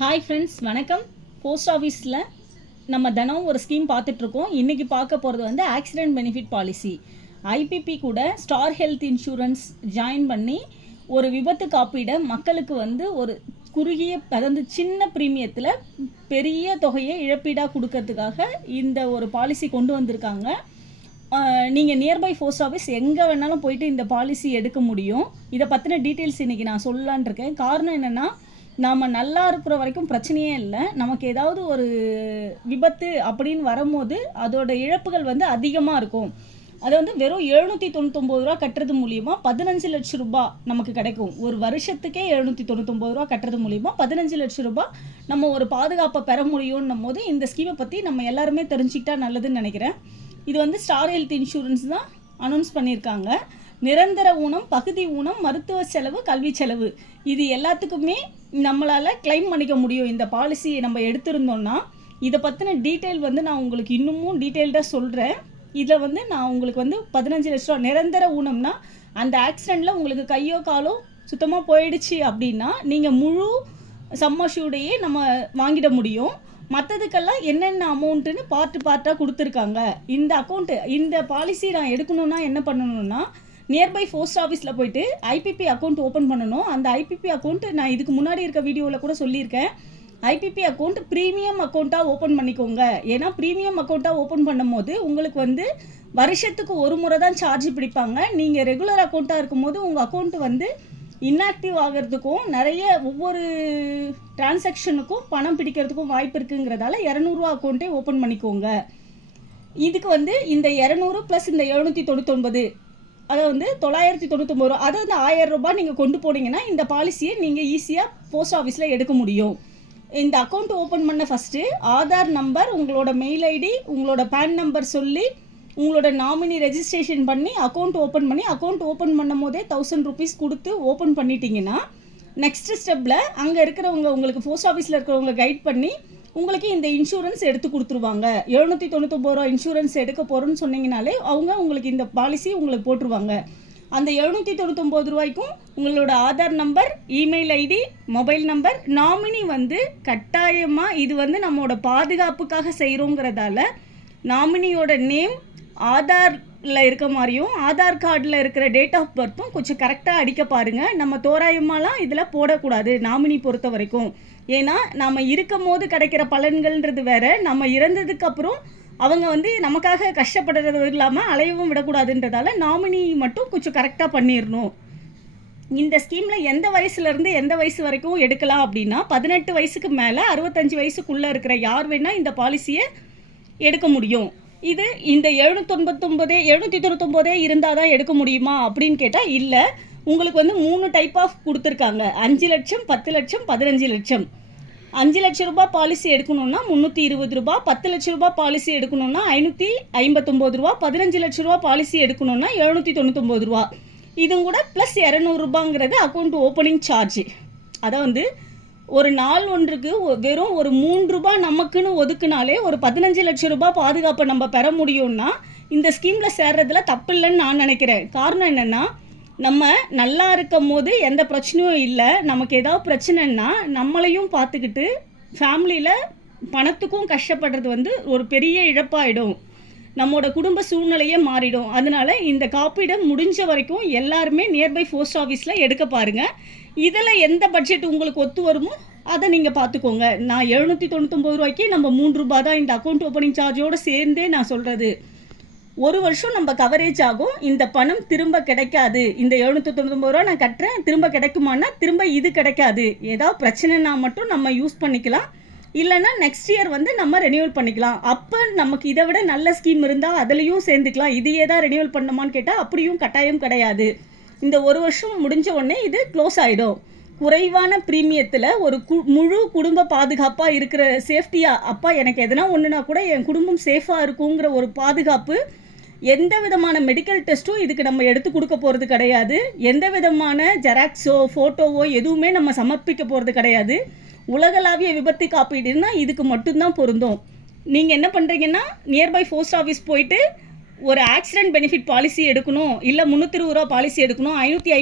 Hi friends வணக்கம். Post ஆஃபீஸில் நம்ம தினம் ஒரு ஸ்கீம் பார்த்துட்ருக்கோம் இன்றைக்கி பார்க்க போகிறது வந்து ஆக்சிடென்ட் பெனிஃபிட் பாலிசி ஐபிபி கூட ஸ்டார் ஹெல்த் இன்சூரன்ஸ் ஜாயின் பண்ணி ஒரு விபத்து காப்பீடை மக்களுக்கு வந்து ஒரு குறுகிய அதாவது சின்ன ப்ரீமியத்தில் பெரிய தொகையை இழப்பீடாக கொடுக்கறதுக்காக இந்த ஒரு பாலிசி கொண்டு வந்திருக்காங்க. நீங்கள் நியர்பை போஸ்ட் ஆஃபீஸ் எங்கே வேணாலும் போயிட்டு இந்த பாலிசி எடுக்க முடியும். இதை பற்றின டீட்டெயில்ஸ் இன்றைக்கி நான் சொல்லலான் இருக்கேன். காரணம் என்னென்னா நாம் நல்லா இருக்கிற வரைக்கும் பிரச்சனையே இல்லை. நமக்கு ஏதாவது ஒரு விபத்து அப்படின்னு வரும்போது அதோட இழப்புகள் வந்து அதிகமாக இருக்கும். அது வந்து வெறும் எழுநூற்றி தொண்ணூத்தொம்பது ரூபா கட்டுறது மூலியமாக பதினஞ்சு லட்ச ரூபாய் நமக்கு கிடைக்கும். ஒரு வருஷத்துக்கே எழுநூற்றி தொண்ணூத்தொம்பது ரூபா கட்டுறது மூலியமாக பதினஞ்சு லட்ச ரூபாய் நம்ம ஒரு பாதுகாப்பை பெற முடியும்னும் போது இந்த ஸ்கீமை பற்றி நம்ம எல்லாருமே தெரிஞ்சுக்கிட்டா நல்லதுன்னு நினைக்கிறேன். இது வந்து ஸ்டார் ஹெல்த் இன்சூரன்ஸ் தான் அனௌன்ஸ் பண்ணியிருக்காங்க. நிரந்தர ஊனம் பகுதி ஊனம் மருத்துவ செலவு கல்வி செலவு. இது எல்லாத்துக்குமே நம்மளால் கிளைம் பண்ணிக்க முடியும். இந்த பாலிசி நம்ம எடுத்திருந்தோம்னா இதை பற்றின டீட்டெயில் வந்து நான் உங்களுக்கு இன்னமும் டீட்டெயில்டாக சொல்கிறேன் இதில் வந்து நான் உங்களுக்கு வந்து பதினஞ்சு லட்ச ரூபா நிரந்தர ஊனம்னா அந்த ஆக்சிடெண்ட்டில் உங்களுக்கு கையோ காலோ சுத்தமாக போயிடுச்சு அப்படின்னா நீங்கள் முழு சம்மஷூடையே நம்ம வாங்கிட முடியும். மற்றதுக்கெல்லாம் என்னென்ன அமௌண்ட்டுன்னு பார்ட்டு பார்ட்டாக கொடுத்துருக்காங்க. இந்த அக்கௌண்ட்டு இந்த பாலிசி நான் எடுக்கணும்னா என்ன பண்ணணும்னா நியர்பை போஸ்ட் ஆஃபீஸில் போயிட்டு ஐபிபி அக்கௌண்ட் ஓப்பன் பண்ணணும். அந்த ஐபிபி அக்கௌண்ட் நான் இதுக்கு முன்னாடி இருக்க வீடியோவில் கூட சொல்லியிருக்கேன். ஐபிபி அக்கௌண்ட் ப்ரீமியம் அக்கௌண்ட்டாக ஓப்பன் பண்ணிக்கோங்க. ஏன்னா ப்ரீமியம் அக்கௌண்ட்டாக ஓப்பன் பண்ணும்போது உங்களுக்கு வந்து வருஷத்துக்கு ஒரு முறை தான் சார்ஜ் பிடிப்பாங்க. நீங்கள் ரெகுலர் அக்கௌண்ட்டாக இருக்கும்போது உங்கள் அக்கௌண்ட் வந்து இன்ஆக்டிவ் ஆகிறதுக்கும் நிறைய ஒவ்வொரு டிரான்சாக்ஷனுக்கும் பணம் பிடிக்கிறதுக்கும் வாய்ப்பு இருக்குங்கிறதால இரநூறுவா அக்கௌண்ட்டே ஓப்பன் பண்ணிக்கோங்க. இதுக்கு வந்து இந்த இரநூறு ப்ளஸ் இந்த எழுநூற்றி தொண்ணூத்தொன்பது அதை வந்து தொள்ளாயிரத்தி தொண்ணூத்தொம்பது ரூபா அதை வந்து ஆயிரம் ரூபாய் நீங்கள் கொண்டு போனீங்கன்னா இந்த பாலிசியை நீங்கள் ஈஸியாக போஸ்ட் ஆஃபீஸில் எடுக்க முடியும். இந்த அக்கௌண்ட் ஓப்பன் பண்ண ஃபஸ்ட்டு ஆதார் நம்பர் உங்களோட மெயில் ஐடி உங்களோட பேன் நம்பர் சொல்லி உங்களோட நாமினி ரெஜிஸ்ட்ரேஷன் பண்ணி அக்கௌண்ட் ஓப்பன் பண்ணி அக்கௌண்ட் ஓப்பன் பண்ணும் போதே தௌசண்ட் ருபீஸ் கொடுத்து ஓப்பன் பண்ணிட்டீங்கன்னா நெக்ஸ்ட் ஸ்டெப்பில் அங்கே இருக்கிறவங்க உங்களுக்கு போஸ்ட் ஆஃபீஸில் இருக்கிறவங்க கைட் பண்ணி உங்களுக்கு இந்த இன்சூரன்ஸ் எடுத்து கொடுத்துருவாங்க. எழுநூற்றி தொண்ணூத்தொம்பது ரூபா இன்சூரன்ஸ் எடுக்க போகிறோன்னு சொன்னீங்கனாலே அவங்க உங்களுக்கு இந்த பாலிசி உங்களுக்கு போட்டுருவாங்க. அந்த எழுநூற்றி தொண்ணூத்தொம்பது ரூபாய்க்கும் உங்களோட Aadhaar number email ID mobile number nominee வந்து கட்டாயமாக இது வந்து நம்மளோட பாதுகாப்புக்காக செய்கிறோங்கிறதால நாமினியோட நேம் ஆதாரில் இருக்க மாதிரியும் ஆதார் கார்டில் இருக்கிற டேட் ஆஃப் பர்த்தும் கொஞ்சம் கரெக்டாக அடிக்க பாருங்கள் நம்ம தோராயமாலாம் இதில் போடக்கூடாது நாமினி பொறுத்த வரைக்கும் ஏன்னா நம்ம இருக்கும் போது கிடைக்கிற பலன்கள்ன்றது வேற நம்ம இறந்ததுக்கு அப்புறம் அவங்க வந்து நமக்காக கஷ்டப்படுறது இல்லாமல் அலையவும் விடக்கூடாதுன்றதால நாமினி மட்டும் கொஞ்சம் கரெக்டாக பண்ணிடணும் இந்த ஸ்கீமில் எந்த வயசுலேருந்து எந்த வயசு வரைக்கும் எடுக்கலாம் அப்படின்னா பதினெட்டு வயசுக்கு மேலே அறுபத்தஞ்சு வயசுக்குள்ளே இருக்கிற யார் வேணால் இந்த பாலிசியை எடுக்க முடியும். இது இந்த எழுநூத்தொன்பத்தொம்பது எழுநூற்றி தொண்ணூத்தொம்போதே இருந்தால் தான் எடுக்க முடியுமா அப்படின்னு கேட்டால் இல்லை. உங்களுக்கு வந்து மூணு டைப் ஆஃப் கொடுத்துருக்காங்க. அஞ்சு லட்சம் பத்து லட்சம் பதினஞ்சு லட்சம். அஞ்சு லட்ச ரூபாய் பாலிசி எடுக்கணும்னா முந்நூற்றி இருபது ரூபா பத்து லட்ச ரூபாய் பாலிசி எடுக்கணும்னா ஐநூற்றி ஐம்பத்தொம்போது ரூபா பதினஞ்சு லட்ச ரூபா பாலிசி எடுக்கணும்னா எழுநூற்றி தொண்ணூத்தொம்பது ரூபா இதுவும் கூட ப்ளஸ் இரநூறுபாங்கிறது அக்கௌண்ட் ஓப்பனிங் சார்ஜ் அதை வந்து ஒரு நாள் ஒன்றுக்கு ஒ- வெறும் ஒரு மூன்று ரூபாய் நமக்குன்னு ஒதுக்குனாலே ஒரு பதினஞ்சு லட்சம் ரூபாய் பாதுகாப்பை நம்ம பெற முடியும்னா இந்த ஸ்கீமில் சேர்றதுல தப்பு இல்லைன்னு நான் நினைக்கிறேன். காரணம் என்னென்னா நம்ம நல்லா இருக்கும் போது எந்த பிரச்சனையும் இல்லை. நமக்கு ஏதாவது பிரச்சனைன்னா நம்மளையும் பார்த்துக்கிட்டு ஃபேமிலியில் பணத்துக்கும் கஷ்டப்படுறது வந்து ஒரு பெரிய இழப்பாயிடும். நம்மளோட குடும்ப சூழ்நிலையே மாறிடும். அதனால இந்த காப்பீடை முடிஞ்ச வரைக்கும் எல்லாருமே நியர்பை போஸ்ட் ஆஃபீஸில் எடுக்க பாருங்க. இதில் எந்த பட்ஜெட் உங்களுக்கு ஒத்து வருமோ அதை நீங்கள் பார்த்துக்கோங்க. நான் எழுநூற்றி தொண்ணூத்தொம்பது ரூபாய்க்கு நம்ம மூன்று ரூபா தான் இந்த அக்கௌண்ட் ஓப்பனிங் சார்ஜோடு சேர்ந்தே நான் சொல்கிறது ஒரு வருஷம் நம்ம கவரேஜ் ஆகும். இந்த பணம் திரும்ப கிடைக்காது. இந்த எழுநூற்றி தொண்ணூத்தொம்பது ரூபா நான் கட்டுறேன். திரும்ப கிடைக்குமான்னா திரும்ப இது கிடைக்காது. ஏதாவது பிரச்சனைனா மட்டும் நம்ம யூஸ் பண்ணிக்கலாம். இல்லைன்னா நெக்ஸ்ட் இயர் வந்து நம்ம ரெனியூவல் பண்ணிக்கலாம். அப்போ நமக்கு இதை விட நல்ல ஸ்கீம் இருந்தால் அதுலேயும் சேர்ந்துக்கலாம். இதையே தான் ரெனியூவல் பண்ணணுமான்னு கேட்டால் அப்படியும் கட்டாயம் கிடையாது. இந்த ஒரு வருஷம் முடிஞ்ச உடனே இது க்ளோஸ் ஆகிடும் குறைவான ப்ரீமியத்தில் ஒரு கு முழு குடும்ப பாதுகாப்பாக இருக்கிற சேஃப்டியாக அப்பா எனக்கு எதனா ஒன்றுனா கூட என் குடும்பம் சேஃபாக இருக்குங்கிற ஒரு பாதுகாப்பு எந்த விதமான மெடிக்கல் டெஸ்ட்டும் இதுக்கு நம்ம எடுத்து கொடுக்க போகிறது கிடையாது. எந்த விதமான ஜெராக்ஸோ ஃபோட்டோவோ எதுவுமே நம்ம சமர்ப்பிக்க போகிறது கிடையாது. உலகளாவிய விபத்து காப்பீடுன்னா இதுக்கு மட்டும்தான் பொருந்தும். நீங்கள் என்ன பண்ணுறீங்கன்னா நியர்பை போஸ்ட் ஆஃபீஸ் போயிட்டு ஒரு ஆக்சிடென்ட் பெனிஃபிட் பாலிசி எடுக்கணும் இல்லை முந்நூற்றி இருபது ரூபா பாலிசி எடுக்கணும் ஐநூற்றி